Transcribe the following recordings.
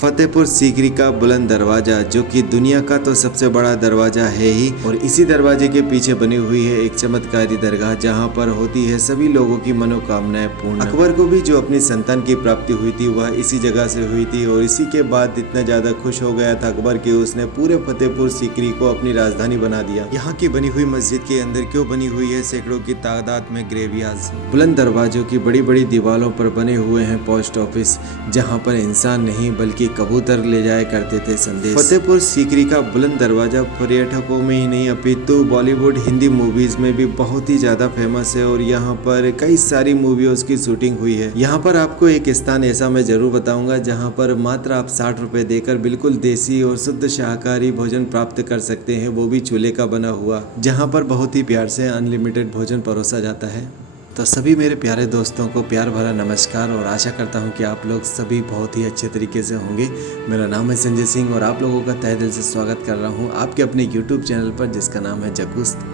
फतेहपुर सीकरी का बुलंद दरवाजा, जो कि दुनिया का तो सबसे बड़ा दरवाजा है ही, और इसी दरवाजे के पीछे बनी हुई है एक चमत्कारी दरगाह, जहां पर होती है सभी लोगों की मनोकामनाएं पूर्ण। अकबर को भी जो अपनी संतान की प्राप्ति हुई थी वह इसी जगह से हुई थी, और इसी के बाद इतना ज्यादा खुश हो गया था अकबर कि उसने पूरे फतेहपुर सीकरी को अपनी राजधानी बना दिया। यहाँ की बनी हुई मस्जिद के अंदर क्यों बनी हुई है सैकड़ों की तादाद में ग्रेवियार्ड्स। बुलंद दरवाजों की बड़ी बड़ी दीवारों पर बने हुए हैं पोस्ट ऑफिस, जहाँ पर इंसान नहीं बल्कि कबूतर ले जाया करते थे संदेश। फतेहपुर सीकरी का बुलंद दरवाजा पर्यटकों में ही नहीं अपितु बॉलीवुड हिंदी मूवीज में भी बहुत ही ज्यादा फेमस है, और यहाँ पर कई सारी मूवीज की शूटिंग हुई है। यहाँ पर आपको एक स्थान ऐसा मैं जरूर बताऊंगा जहाँ पर मात्र आप 60 रुपए देकर बिल्कुल देसी और शुद्ध शाकाहारी भोजन प्राप्त कर सकते हैं, वो भी चूल्हे का बना हुआ, जहाँ पर बहुत ही प्यार से अनलिमिटेड भोजन परोसा जाता है। तो सभी मेरे प्यारे दोस्तों को प्यार भरा नमस्कार, और आशा करता हूं कि आप लोग सभी बहुत ही अच्छे तरीके से होंगे। मेरा नाम है संजय सिंह और आप लोगों का तहे दिल से स्वागत कर रहा हूं आपके अपने YouTube चैनल पर, जिसका नाम है जकूस्त।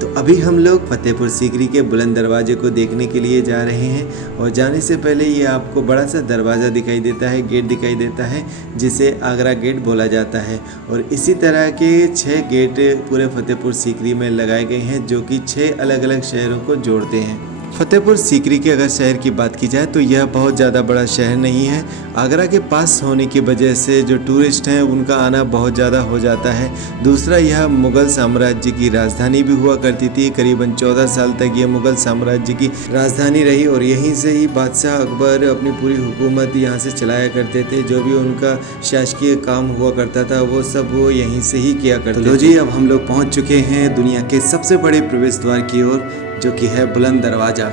तो अभी हम लोग फतेहपुर सीकरी के बुलंद दरवाजे को देखने के लिए जा रहे हैं, और जाने से पहले ये आपको बड़ा सा दरवाज़ा दिखाई देता है, गेट दिखाई देता है, जिसे आगरा गेट बोला जाता है। और इसी तरह के 6 गेट पूरे फतेहपुर सीकरी में लगाए गए हैं, जो कि 6 अलग अलग शहरों को जोड़ते हैं। फतेहपुर सीकरी के अगर शहर की बात की जाए तो यह बहुत ज़्यादा बड़ा शहर नहीं है। आगरा के पास होने की वजह से जो टूरिस्ट हैं उनका आना बहुत ज़्यादा हो जाता है। दूसरा, यह मुग़ल साम्राज्य की राजधानी भी हुआ करती थी। करीबन 14 साल तक यह मुग़ल साम्राज्य की राजधानी रही, और यहीं से ही बादशाह अकबर अपनी पूरी हुकूमत यहाँ से चलाया करते थे। जो भी उनका शासकीय काम हुआ करता था वो सब वो यहीं से ही किया करते थे। तो जी, अब हम लोग पहुँच चुके हैं दुनिया के सबसे बड़े प्रवेश द्वार की ओर, जो कि है बुलंद दरवाजा।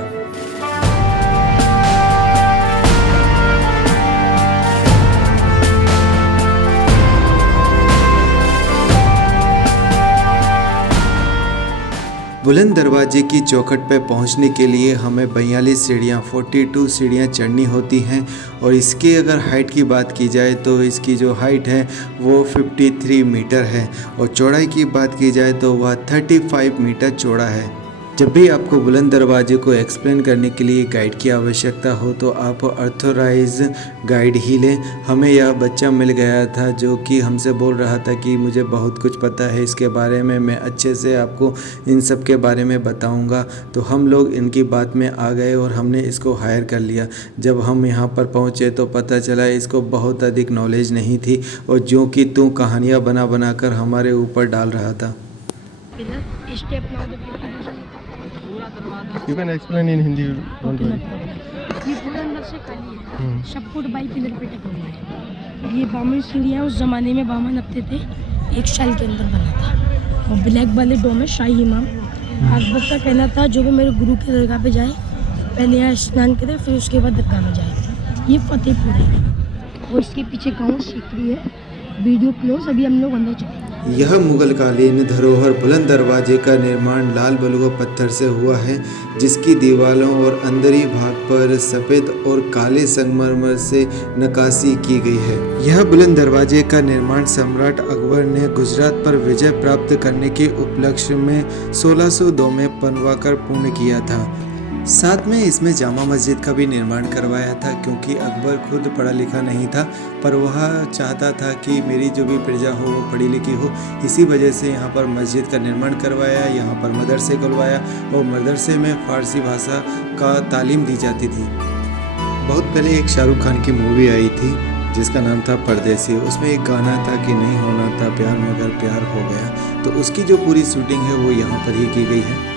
बुलंद दरवाजे की चौखट पर पहुंचने के लिए हमें 42 सीढ़ियाँ 42 सीढ़ियाँ चढ़नी होती हैं, और इसके अगर हाइट की बात की जाए तो इसकी जो हाइट है वो 53 मीटर है, और चौड़ाई की बात की जाए तो वह 35 मीटर चौड़ा है। जब भी आपको बुलंद दरवाजे को एक्सप्लेन करने के लिए गाइड की आवश्यकता हो तो आप ऑथोराइज गाइड ही लें। हमें यह बच्चा मिल गया था जो कि हमसे बोल रहा था कि मुझे बहुत कुछ पता है इसके बारे में, मैं अच्छे से आपको इन सब के बारे में बताऊंगा। तो हम लोग इनकी बात में आ गए और हमने इसको हायर कर लिया। जब हम यहाँ पर पहुँचे तो पता चला इसको बहुत अधिक नॉलेज नहीं थी, और जो कि तू कहानियाँ बना बना कर हमारे ऊपर डाल रहा था। You can explain in Hindi, don't worry. ये पूरा अंदर से खाली है, सब फुट बाई पिलर पे टेका हुआ है। ये बामन सीढ़ियाँ उस ज़माने में बामन अपते थे, एक साल के अंदर बना था। और ब्लैक वाले डोम है शाही इमाम अकबर का कहना था, जो भी मेरे गुरु की दरगाह पे जाए पहले यहाँ स्नान करे, फिर उसके बाद दरगाह में जाए। ये फतेहपुर है, और इसके पीछे गाँव सीकरी है। वीडियो क्लोज, अभी हम लोग अंदर चले। यह मुगल कालीन धरोहर बुलंद दरवाजे का निर्माण लाल बलुआ पत्थर से हुआ है, जिसकी दीवारों और अंदरी भाग पर सफ़ेद और काले संगमरमर से नक्काशी की गई है। यह बुलंद दरवाजे का निर्माण सम्राट अकबर ने गुजरात पर विजय प्राप्त करने के उपलक्ष्य में 1602 में बनवाकर पूर्ण किया था। साथ में इसमें जामा मस्जिद का भी निर्माण करवाया था, क्योंकि अकबर खुद पढ़ा लिखा नहीं था, पर वह चाहता था कि मेरी जो भी प्रजा हो वो पढ़ी लिखी हो। इसी वजह से यहाँ पर मस्जिद का निर्माण करवाया, यहाँ पर मदरसे खुलवाया, और मदरसे में फ़ारसी भाषा का तालीम दी जाती थी। बहुत पहले एक शाहरुख खान की मूवी आई थी जिसका नाम था परदेसी। उसमें एक गाना था कि नहीं होना था प्यार मगर प्यार हो गया, तो उसकी जो पूरी शूटिंग है वो यहाँ पर ही की गई है,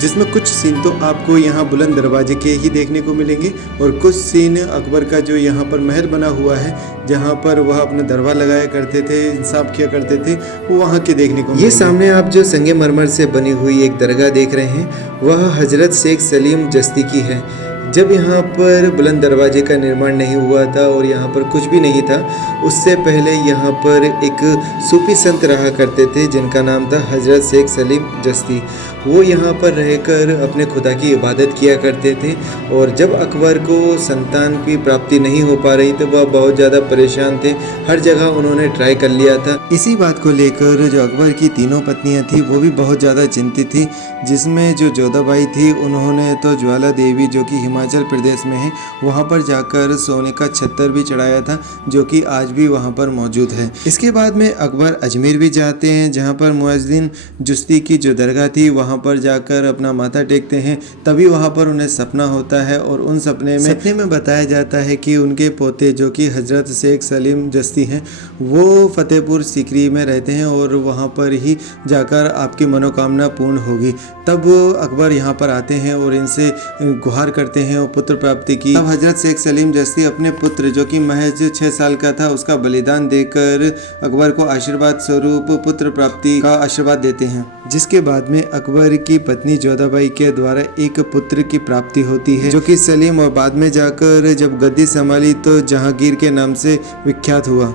जिसमें कुछ सीन तो आपको यहाँ बुलंद दरवाजे के ही देखने को मिलेंगे, और कुछ सीन अकबर का जो यहाँ पर महल बना हुआ है, जहाँ पर वह अपना दरबार लगाया करते थे, इंसाफ किया करते थे, वो वहाँ के देखने को। ये सामने आप जो संगमरमर से बनी हुई एक दरगाह देख रहे हैं, वह हजरत शेख सलीम चिश्ती की है। जब यहाँ पर बुलंद दरवाजे का निर्माण नहीं हुआ था और यहाँ पर कुछ भी नहीं था, उससे पहले यहाँ पर एक सूफी संत रहा करते थे जिनका नाम था हजरत शेख सलीम चिश्ती, वो यहाँ पर रहकर अपने खुदा की इबादत किया करते थे। और जब अकबर को संतान की प्राप्ति नहीं हो पा रही तो वह बहुत ज़्यादा परेशान थे। हर जगह उन्होंने ट्राई कर लिया था। इसी बात को लेकर जो अकबर की तीनों पत्नियां थी वो भी बहुत ज़्यादा चिंतित थी, जिसमें जो जोधाबाई थी उन्होंने तो ज्वाला देवी जो कि हिमाचल प्रदेश में है वहाँ पर जाकर सोने का छत्तर भी चढ़ाया था, जो कि आज भी वहाँ पर मौजूद है। इसके बाद में अकबर अजमेर भी जाते हैं, जहाँ पर मुअज्जिन जुस्ती की जो दरगाह थी वहाँ पर जाकर अपना माथा टेकते हैं। तभी वहाँ पर उन्हें सपना होता है और उन सपने में बताया जाता है कि उनके पोते जो कि हजरत शेख सलीम चिश्ती हैं वो फतेहपुर सीकरी में रहते हैं और वहाँ पर ही जाकर आपकी मनोकामना पूर्ण होगी। तब अकबर यहाँ पर आते हैं और इनसे गुहार करते हैं और पुत्र प्राप्ति की। तब हजरत शेख सलीम चिश्ती अपने पुत्र जो कि महज 6 साल का था उसका बलिदान देकर अकबर को आशीर्वाद स्वरूप पुत्र प्राप्ति का आशीर्वाद देते हैं, जिसके बाद में अकबर की पत्नी जोधाबाई के द्वारा एक पुत्र की प्राप्ति होती है जो कि सलीम, और बाद में जाकर जब गद्दी संभाली तो जहांगीर के नाम से विख्यात हुआ।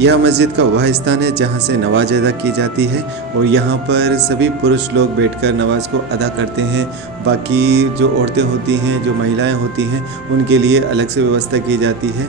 यह मस्जिद का वह स्थान है जहां से नमाज अदा की जाती है और यहां पर सभी पुरुष लोग बैठकर नमाज को अदा करते हैं। बाकी जो औरतें होती हैं, जो महिलाएं होती हैं, उनके लिए अलग से व्यवस्था की जाती है।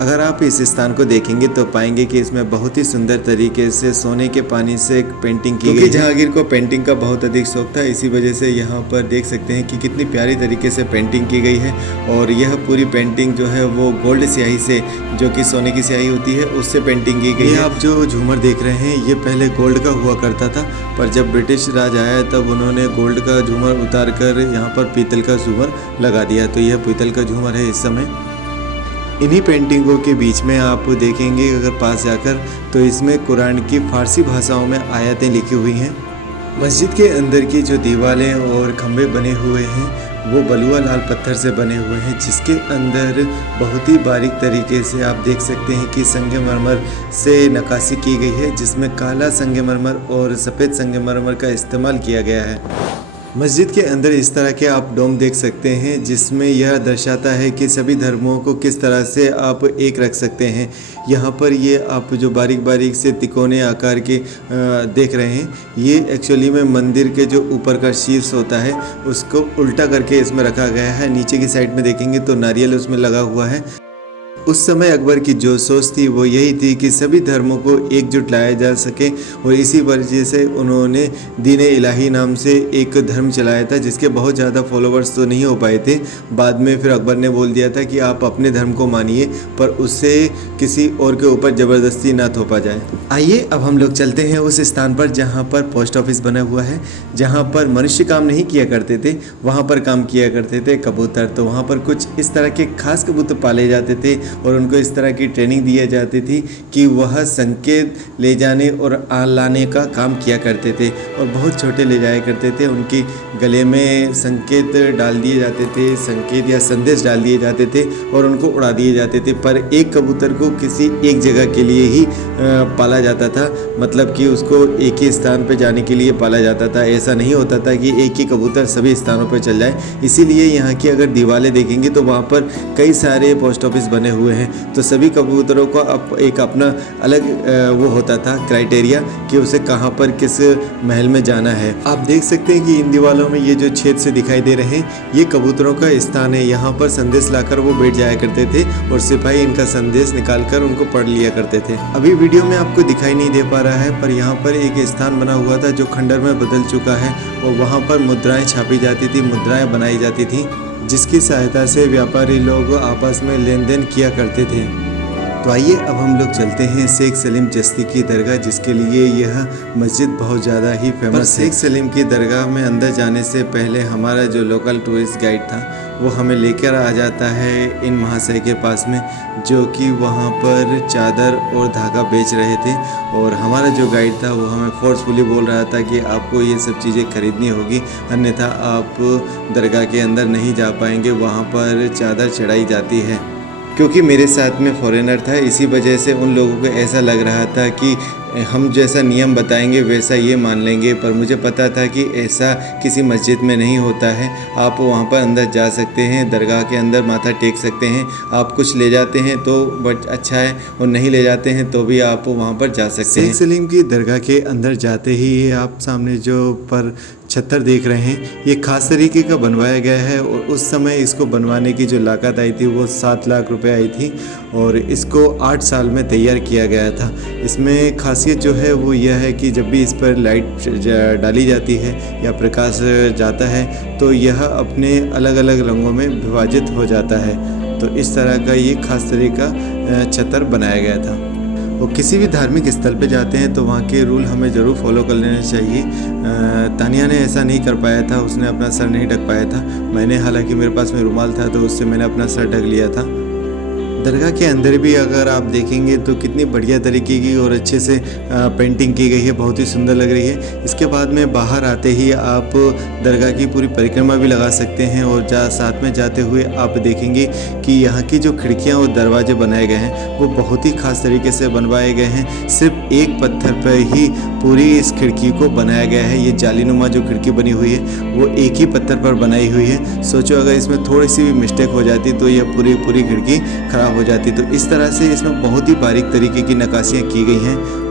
अगर आप इस स्थान को देखेंगे तो पाएंगे कि इसमें बहुत ही सुंदर तरीके से सोने के पानी से एक पेंटिंग की गई है। जहांगीर को पेंटिंग का बहुत अधिक शौक था, इसी वजह से यहाँ पर देख सकते हैं कि कितनी प्यारी तरीके से पेंटिंग की गई है। और यह पूरी पेंटिंग जो है वो गोल्ड स्याही से, जो कि सोने की स्याही होती है, उससे पेंटिंग की गई है। आप जो झूमर देख रहे हैं ये पहले गोल्ड का हुआ करता था, पर जब ब्रिटिश राज आया तब उन्होंने गोल्ड का झूमर उतार कर यहाँ पर पीतल का झूमर लगा दिया। तो यह पीतल का झूमर है इस समय। इन्हीं पेंटिंगों के बीच में आप देखेंगे अगर पास जाकर तो इसमें कुरान की फारसी भाषाओं में आयतें लिखी हुई हैं। मस्जिद के अंदर की जो दीवारें और खंभे बने हुए हैं वो बलुआ लाल पत्थर से बने हुए हैं, जिसके अंदर बहुत ही बारीक तरीके से आप देख सकते हैं कि संगमरमर से नक्काशी की गई है, जिसमें काला संगमरमर और सफ़ेद संगमरमर का इस्तेमाल किया गया है। मस्जिद के अंदर इस तरह के आप डोम देख सकते हैं, जिसमें यह दर्शाता है कि सभी धर्मों को किस तरह से आप एक रख सकते हैं। यहाँ पर ये आप जो बारीक बारीक से तिकोने आकार के देख रहे हैं, ये एक्चुअली में मंदिर के जो ऊपर का शीर्ष होता है उसको उल्टा करके इसमें रखा गया है। नीचे की साइड में देखेंगे तो नारियल उसमें लगा हुआ है। उस समय अकबर की जो सोच थी वो यही थी कि सभी धर्मों को एकजुट लाया जा सके, और इसी वजह से उन्होंने दीन इलाही नाम से एक धर्म चलाया था, जिसके बहुत ज़्यादा फॉलोवर्स तो नहीं हो पाए थे। बाद में फिर अकबर ने बोल दिया था कि आप अपने धर्म को मानिए, पर उससे किसी और के ऊपर ज़बरदस्ती ना थोपा जाए। आइए अब हम लोग चलते हैं उस स्थान पर जहाँ पर पोस्ट ऑफिस बना हुआ है, जहाँ पर मनुष्य काम नहीं किया करते थे, वहाँ पर काम किया करते थे कबूतर। तो वहाँ पर कुछ इस तरह के खास कबूतर पाले जाते थे और उनको इस तरह की ट्रेनिंग दी जाती थी कि वह संकेत ले जाने और लाने का काम किया करते थे, और बहुत छोटे ले जाया करते थे। उनकी गले में संकेत डाल दिए जाते थे, संकेत या संदेश डाल दिए जाते थे और उनको उड़ा दिए जाते थे। पर एक कबूतर को किसी एक जगह के लिए ही पाला जाता था, मतलब कि उसको एक ही स्थान पर जाने के लिए पाला जाता था। ऐसा नहीं होता था कि एक ही कबूतर सभी स्थानों पर चल जाए। इसीलिए यहाँ की अगर दीवारें देखेंगे तो वहाँ पर कई सारे पोस्ट ऑफिस बने हुए हैं। तो सभी कबूतरों को एक अपना अलग वो होता था क्राइटेरिया कि उसे कहाँ पर किस महल में जाना है। आप देख सकते हैं कि इन दीवारों में ये जो छेद से दिखाई दे रहे हैं ये कबूतरों का स्थान है। यहाँ पर संदेश लाकर वो बैठ जाया करते थे और सिपाही इनका संदेश निकालकर उनको पढ़ लिया करते थे। अभी वीडियो में आपको दिखाई नहीं दे पा रहा है, पर यहाँ पर एक स्थान बना हुआ था जो खंडर में बदल चुका है, और वहाँ पर मुद्राएं छापी जाती थी, मुद्राएं बनाई जाती थी, जिसकी सहायता से व्यापारी लोग आपस में लेन देन किया करते थे। तो आइए अब हम लोग चलते हैं शेख सलीम चिश्ती की दरगाह, जिसके लिए यह मस्जिद बहुत ज़्यादा ही फेमस है। शेख सलीम की दरगाह में अंदर जाने से पहले हमारा जो लोकल टूरिस्ट गाइड था वो हमें लेकर आ जाता है इन महाशय के पास में, जो कि वहाँ पर चादर और धागा बेच रहे थे। और हमारा जो गाइड था वो हमें फोर्सफुली बोल रहा था कि आपको ये सब चीज़ें खरीदनी होगी, अन्यथा आप दरगाह के अंदर नहीं जा पाएंगे, वहाँ पर चादर चढ़ाई जाती है। क्योंकि मेरे साथ में फॉरेनर था, इसी वजह से उन लोगों को ऐसा लग रहा था कि हम जैसा नियम बताएंगे वैसा ये मान लेंगे, पर मुझे पता था कि ऐसा किसी मस्जिद में नहीं होता है। आप वहाँ पर अंदर जा सकते हैं, दरगाह के अंदर माथा टेक सकते हैं। आप कुछ ले जाते हैं तो बट अच्छा है, और नहीं ले जाते हैं तो भी आप वहाँ पर जा सकते हैं। शेख सलीम की दरगाह के अंदर जाते ही ये आप सामने जो पर छत्तर देख रहे हैं, ये खास तरीके का बनवाया गया है, और उस समय इसको बनवाने की जो लागत आई थी वो 7 लाख रुपए आई थी, और इसको 8 साल में तैयार किया गया था। इसमें खासियत जो है वो यह है कि जब भी इस पर लाइट डाली जाती है या प्रकाश जाता है तो यह अपने अलग अलग रंगों में विभाजित हो जाता है। तो इस तरह का ये खास तरीका छत्तर बनाया गया था। और किसी भी धार्मिक स्थल पे जाते हैं तो वहाँ के रूल हमें ज़रूर फॉलो कर लेने चाहिए। तानिया ने ऐसा नहीं कर पाया था, उसने अपना सर नहीं ढक पाया था। मैंने, हालांकि मेरे पास में रुमाल था तो उससे मैंने अपना सर ढक लिया था। दरगाह के अंदर भी अगर आप देखेंगे तो कितनी बढ़िया तरीके की और अच्छे से पेंटिंग की गई है, बहुत ही सुंदर लग रही है। इसके बाद में बाहर आते ही आप दरगाह की पूरी परिक्रमा भी लगा सकते हैं, और साथ में जाते हुए आप देखेंगे कि यहाँ की जो खिड़कियाँ और दरवाजे बनाए गए हैं वो बहुत ही ख़ास तरीके से बनवाए गए हैं। सिर्फ एक पत्थर पर ही पूरी इस खिड़की को बनाया गया है। ये जालीनुमा जो खिड़की बनी हुई है वो एक ही पत्थर पर बनाई हुई है। सोचो अगर इसमें थोड़ी सी भी मिस्टेक हो जाती तो यह पूरी खिड़की खराब हो जाती। तो इस तरह से इसमें बहुत ही बारीक तरीके की नक्काशियाँ की गई हैं।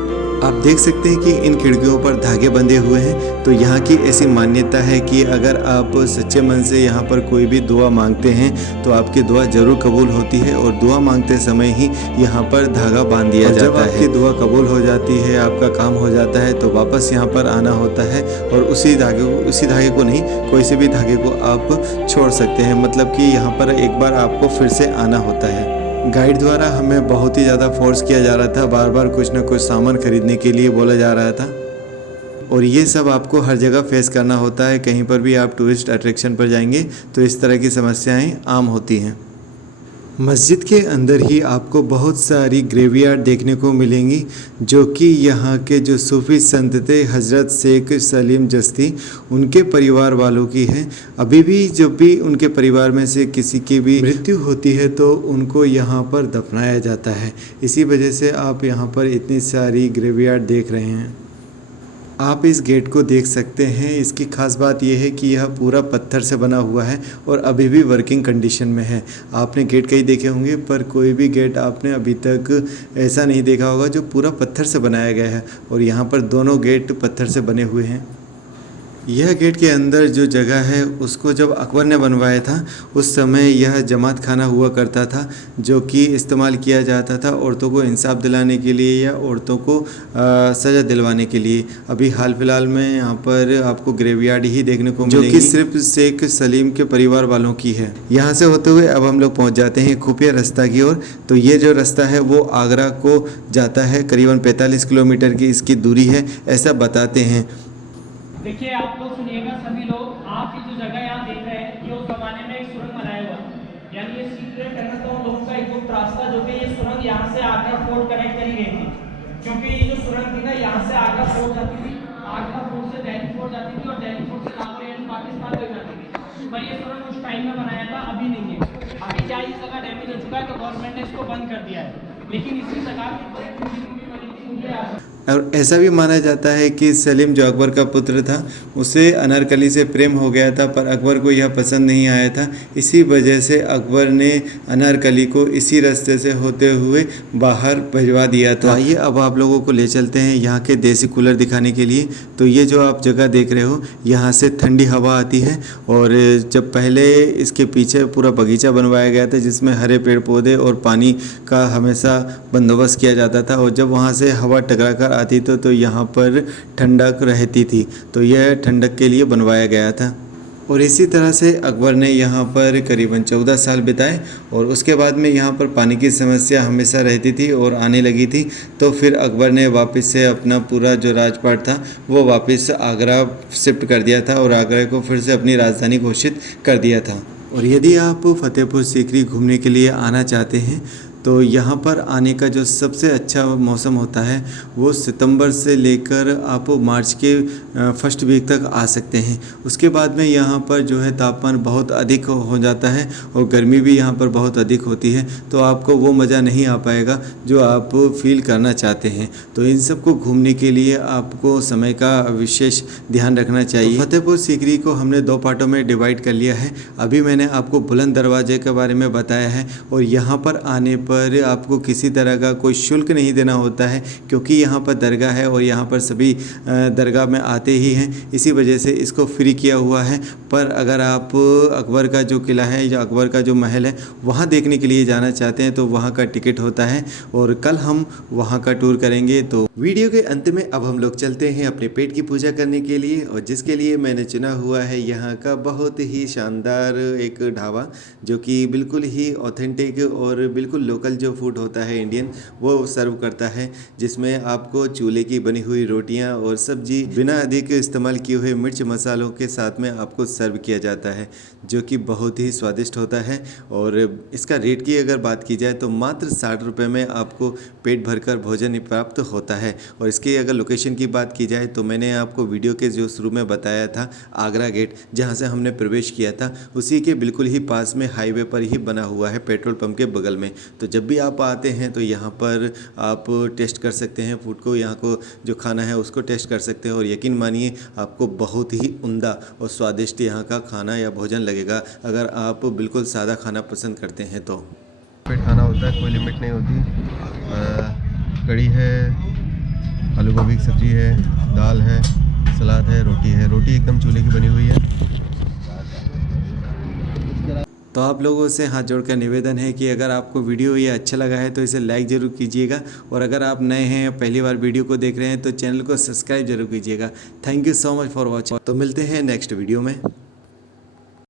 आप देख सकते हैं कि इन खिड़कियों पर धागे बंधे हुए हैं। तो यहाँ की ऐसी मान्यता है कि अगर आप सच्चे मन से यहाँ पर कोई भी दुआ मांगते हैं तो आपकी दुआ ज़रूर कबूल होती है, और दुआ मांगते समय ही यहाँ पर धागा बांध दिया जाता है। जब आपकी दुआ कबूल हो जाती है, आपका काम हो जाता है, तो वापस यहाँ पर आना होता है, और उसी धागे को नहीं, कोई से भी धागे को आप छोड़ सकते हैं। मतलब कि यहाँ पर एक बार आपको फिर से आना होता है। गाइड द्वारा हमें बहुत ही ज़्यादा फोर्स किया जा रहा था, बार बार कुछ ना कुछ सामान खरीदने के लिए बोला जा रहा था, और ये सब आपको हर जगह फेस करना होता है। कहीं पर भी आप टूरिस्ट अट्रैक्शन पर जाएंगे तो इस तरह की समस्याएं आम होती हैं। मस्जिद के अंदर ही आपको बहुत सारी ग्रेवयार्ड देखने को मिलेंगी, जो कि यहाँ के जो सूफ़ी संत थे हज़रत शेख सलीम चिश्ती, उनके परिवार वालों की है। अभी भी जब भी उनके परिवार में से किसी की भी मृत्यु होती है तो उनको यहाँ पर दफनाया जाता है। इसी वजह से आप यहाँ पर इतनी सारी ग्रेवयार्ड देख रहे हैं। आप इस गेट को देख सकते हैं। इसकी ख़ास बात यह है कि यह पूरा पत्थर से बना हुआ है और अभी भी वर्किंग कंडीशन में है। आपने गेट कई देखे होंगे, पर कोई भी गेट आपने अभी तक ऐसा नहीं देखा होगा जो पूरा पत्थर से बनाया गया है, और यहाँ पर दोनों गेट पत्थर से बने हुए हैं। यह गेट के अंदर जो जगह है उसको जब अकबर ने बनवाया था उस समय यह जमात खाना हुआ करता था, जो कि इस्तेमाल किया जाता था औरतों को इंसाफ दिलाने के लिए या औरतों को सज़ा दिलवाने के लिए। अभी हाल फिलहाल में यहाँ पर आपको ग्रेवयार्ड ही देखने को मिलेगी, जो कि सिर्फ शेख सलीम के परिवार वालों की है। यहाँ से होते हुए अब हम लोग पहुँच जाते हैं खुफिया रास्ता की ओर। तो ये जो रास्ता है वो आगरा को जाता है, करीबन 45 किलोमीटर की इसकी दूरी है, ऐसा बताते हैं। देखिए आप लोग सुनिएगा सभी लोग, आप ये जो जगह यहाँ देख रहे हैं ये उस जमाने में एक सुरंग बनाया हुआ, यानी ये सीक्रेट है ना, तो उन लोगों का एक गुप्त रास्ता, जो कि ये सुरंग यहाँ से आगरा फोर्ट कनेक्ट करी गई थी, क्योंकि ये जो सुरंग थी ना यहाँ से आगरा फोर्ट जाती थी, आगरा फोर्ट से दिल्ली फोर्ट जाती थी, और दिल्ली फोर्ट से लाहौर एंड पाकिस्तान तक जाती थी। पर ये सुरंग उस टाइम में बनाया था, अभी नहीं है। अभी क्या इस जगह डैमेज हो चुका है तो गवर्नमेंट ने इसको बंद कर दिया है, लेकिन इसी जगह और ऐसा भी माना जाता है कि सलीम जो अकबर का पुत्र था उसे अनारकली से प्रेम हो गया था, पर अकबर को यह पसंद नहीं आया था। इसी वजह से अकबर ने अनारकली को इसी रास्ते से होते हुए बाहर भिजवा दिया था। आइए अब आप लोगों को ले चलते हैं यहाँ के देसी कूलर दिखाने के लिए। तो ये जो आप जगह देख रहे हो यहाँ से ठंडी हवा आती है, और जब पहले इसके पीछे पूरा बगीचा बनवाया गया था जिसमें हरे पेड़ पौधे और पानी का हमेशा बंदोबस्त किया जाता था, और जब वहाँ से हवा टकरा कर आती तो यहाँ पर ठंडक रहती थी, तो यह ठंडक के लिए बनवाया गया था। और इसी तरह से अकबर ने यहाँ पर करीबन 14 साल बिताए, और उसके बाद में यहाँ पर पानी की समस्या हमेशा रहती थी और आने लगी थी। तो फिर अकबर ने वापस से अपना पूरा जो राजपाट था वो वापस आगरा शिफ्ट कर दिया था, और आगरा को फिर से अपनी राजधानी घोषित कर दिया था। और यदि आप फतेहपुर सीकरी घूमने के लिए आना चाहते हैं तो यहाँ पर आने का जो सबसे अच्छा मौसम होता है वो सितंबर से लेकर आप मार्च के फर्स्ट वीक तक आ सकते हैं। उसके बाद में यहाँ पर जो है तापमान बहुत अधिक हो जाता है और गर्मी भी यहाँ पर बहुत अधिक होती है, तो आपको वो मज़ा नहीं आ पाएगा जो आप फील करना चाहते हैं। तो इन सब को घूमने के लिए आपको समय का विशेष ध्यान रखना चाहिए। फतेहपुर सीकरी को हमने 2 पार्टों में डिवाइड कर लिया है। अभी मैंने आपको बुलंद दरवाजे के बारे में बताया है और यहाँ पर आने पर आपको किसी तरह का कोई शुल्क नहीं देना होता है, क्योंकि यहाँ पर दरगाह है और यहाँ पर सभी दरगाह में आते ही हैं, इसी वजह से इसको फ्री किया हुआ है। पर अगर आप अकबर का जो किला है या अकबर का जो महल है वहाँ देखने के लिए जाना चाहते हैं तो वहाँ का टिकट होता है और कल हम वहाँ का टूर करेंगे। तो वीडियो के अंत में अब हम लोग चलते हैं अपने पेट की पूजा करने के लिए, और जिसके लिए मैंने चुना हुआ है यहाँ का बहुत ही शानदार एक ढाबा जो कि बिल्कुल ही ऑथेंटिक और बिल्कुल लोकल जो फूड होता है इंडियन वो सर्व करता है, जिसमें आपको चूल्हे की बनी हुई रोटियां और सब्जी बिना अधिक इस्तेमाल किए हुए मिर्च मसालों के साथ में आपको सर्व किया जाता है, जो कि बहुत ही स्वादिष्ट होता है। और इसका रेट की अगर बात की जाए तो मात्र 60 रुपये में आपको पेट भरकर भोजन प्राप्त होता है। और इसकी अगर लोकेशन की बात की जाए तो मैंने आपको वीडियो के जो शुरू में बताया था आगरा गेट जहाँ से हमने प्रवेश किया था, उसी के बिल्कुल ही पास में हाईवे पर ही बना हुआ है, पेट्रोल पंप के बगल में। तो जब भी आप आते हैं तो यहाँ पर आप टेस्ट कर सकते हैं फूड को, यहाँ को जो खाना है उसको टेस्ट कर सकते हैं और यकीन मानिए आपको बहुत ही उम्दा और स्वादिष्ट यहाँ का खाना या भोजन लगेगा अगर आप बिल्कुल सादा खाना पसंद करते हैं तो। पेट खाना होता है, कोई लिमिट नहीं होती। कड़ी है, आलू गोभी की सब्ज़ी है, दाल है, सलाद है, रोटी एकदम चूल्हे की बनी हुई है। तो आप लोगों से हाथ जोड़कर निवेदन है कि अगर आपको वीडियो ये अच्छा लगा है तो इसे लाइक ज़रूर कीजिएगा, और अगर आप नए हैं पहली बार वीडियो को देख रहे हैं तो चैनल को सब्सक्राइब जरूर कीजिएगा। Thank you so much for watching. तो मिलते हैं नेक्स्ट वीडियो में।